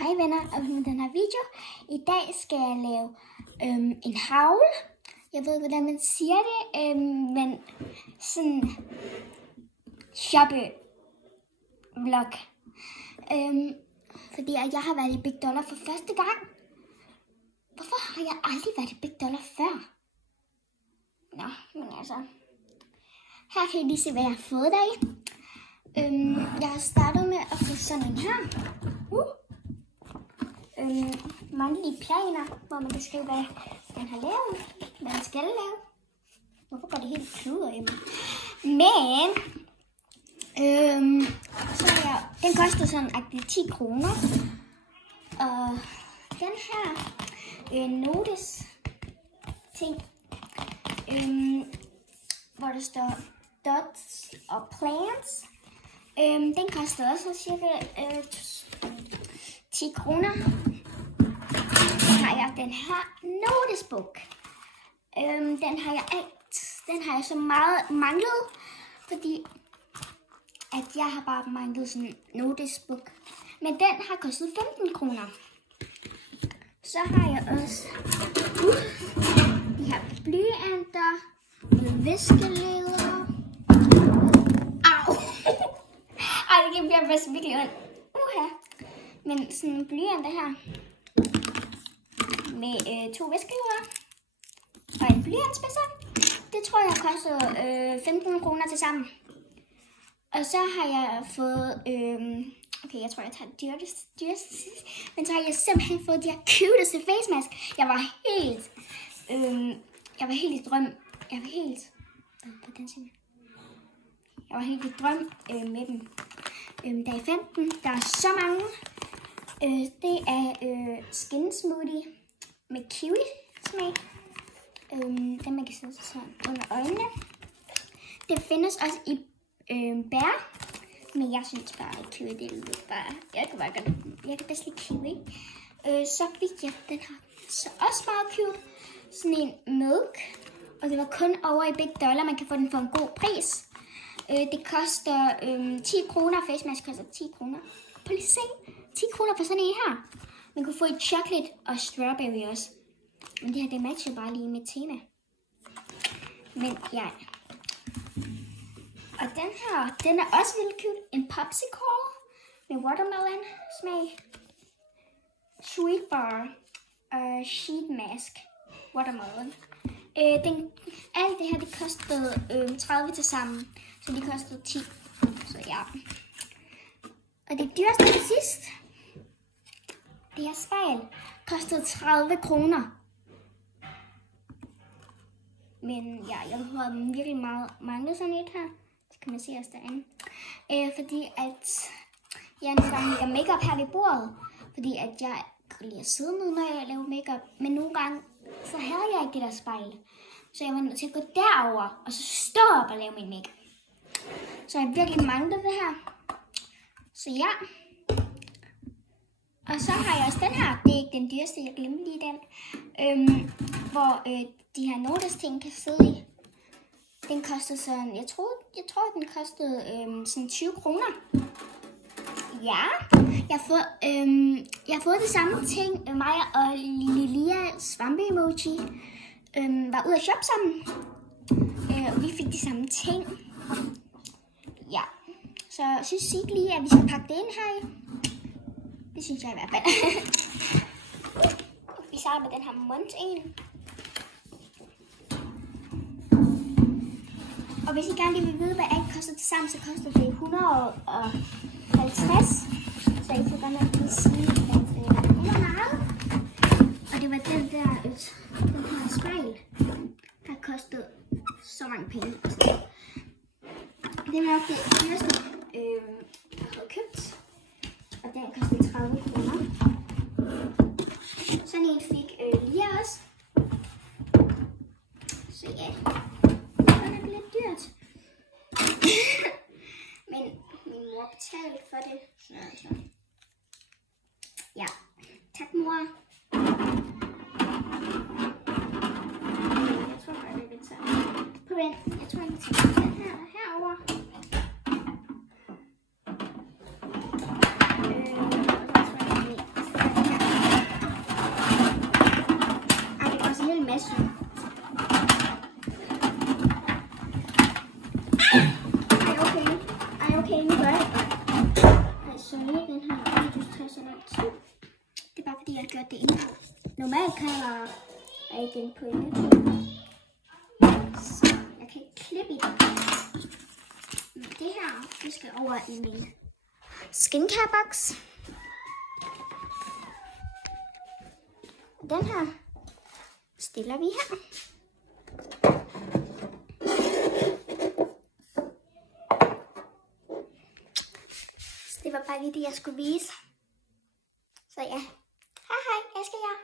Hej venner, og med den her video. I dag skal jeg lave en hagle. Jeg ved ikke, hvordan man siger det, men sådan shoppe-vlog. Fordi jeg har været i Big Dollar for første gang. Hvorfor har jeg aldrig været i Big Dollar før? Nå, men altså. Her kan I lige se, hvad jeg har fået deri. Jeg har startet med at få sådan en her. Mange planer, hvor man kan skrive, hvad man har lavet, hvad man skal lave. Hvorfor går det helt kluder i mig? Men, den koster sådan 10 kroner. Og den her notice ting, hvor der står dots og plants, den koster også cirka 10 kroner. Så har jeg den her notesbook. Den har jeg så meget manglet, fordi at jeg har bare manglet sådan en notesbook. Men den har kostet 15 kroner. Så har jeg også de her blyanter med viskeleder. Au! Ej, det bliver faktisk virkelig ondt. Men sådan en blyanter her med 2 viskeleder og en blyantspidser. Det tror jeg koster 15 kroner til sammen. Og så har jeg fået, okay, jeg tror jeg tager dyreste sidst, men så har jeg simpelthen fået de her cuteste face mask. Jeg var helt i drøm. Jeg var helt i drøm med dem. Da jeg fandt dem, der er så mange. Det er skin smoothie med kiwi smag. Den man kan sætte sådan under øjnene. Det findes også i bær, men jeg synes bare at kiwi, det er bare, jeg kan bedst lide kiwi. Så fik jeg den her, så også meget cute, sådan en milk, og det var kun over i Big Dollar, man kan få den for en god pris. Det koster 10 kroner, face mask koster 10 kroner. Prøv lige at se, 10 kroner for sådan en her. Man kunne få et chocolate og strawberry også. Men det her, det matcher bare lige med tema. Men ja. Og den her, den er også vildt cute. En popsicle med watermelon smag. Sweet bar og sheet mask watermelon. Alt det her, det kostede 30 til sammen. Så de kostede 10. Så ja. Og det dyreste til sidst, det her spejl, kostede 30 kroner. Men ja, jeg har virkelig meget manglet sådan et her. Det kan man se også derinde. Fordi at jeg nogle gange lægger makeup her ved bordet. Fordi at jeg kan lide at sidde ned, når jeg laver makeup. Men nogle gange, så havde jeg ikke det der spejl. Så jeg var nødt til at gå derover og så stå op og lave min makeup. Så jeg virkelig manglet det her. Så ja. Og så har jeg også den her. Det er ikke den dyreste, jeg glemte lige den. Hvor de her notice ting kan sidde i. Den koster sådan, jeg tror den kostede sådan 20 kroner. Ja, jeg har fået det samme ting. Mig og Lilia svampe emoji var ude at shoppe sammen. Og vi fik de samme ting. Ja, så synes I ikke lige, at vi skal pakke det ind her i? Det synes jeg i hvert fald. Vi starter med den her Mons en. Og hvis I gerne lige vil vide, hvad alt koster til sammen, så koster det 150. Så I får godt nok lige sige, at det er meget. Og det var den her spejl, der kostede så mange penge. Det var nok det dyreste, jeg havde købt. Og den kostede 30 kroner. Sådan en fik Lia også. Så ja, det var nok lidt dyrt. Men min mor betalte for det. Så altså. Ja, tak mor. Jeg tror bare, det vil tage. På den, jeg tror, jeg tager den her herover. sorry, den her video tager så lang tid. Det er bare fordi, jeg har gjort det inden. Normalt kan jeg ikke den på YouTube. Så jeg kan ikke klippe i det. Men det her, det skal over i min skincare box. Den her stiller vi her. Så det var bare lige det, jeg skulle vise. Så ja, hej, elsker jer.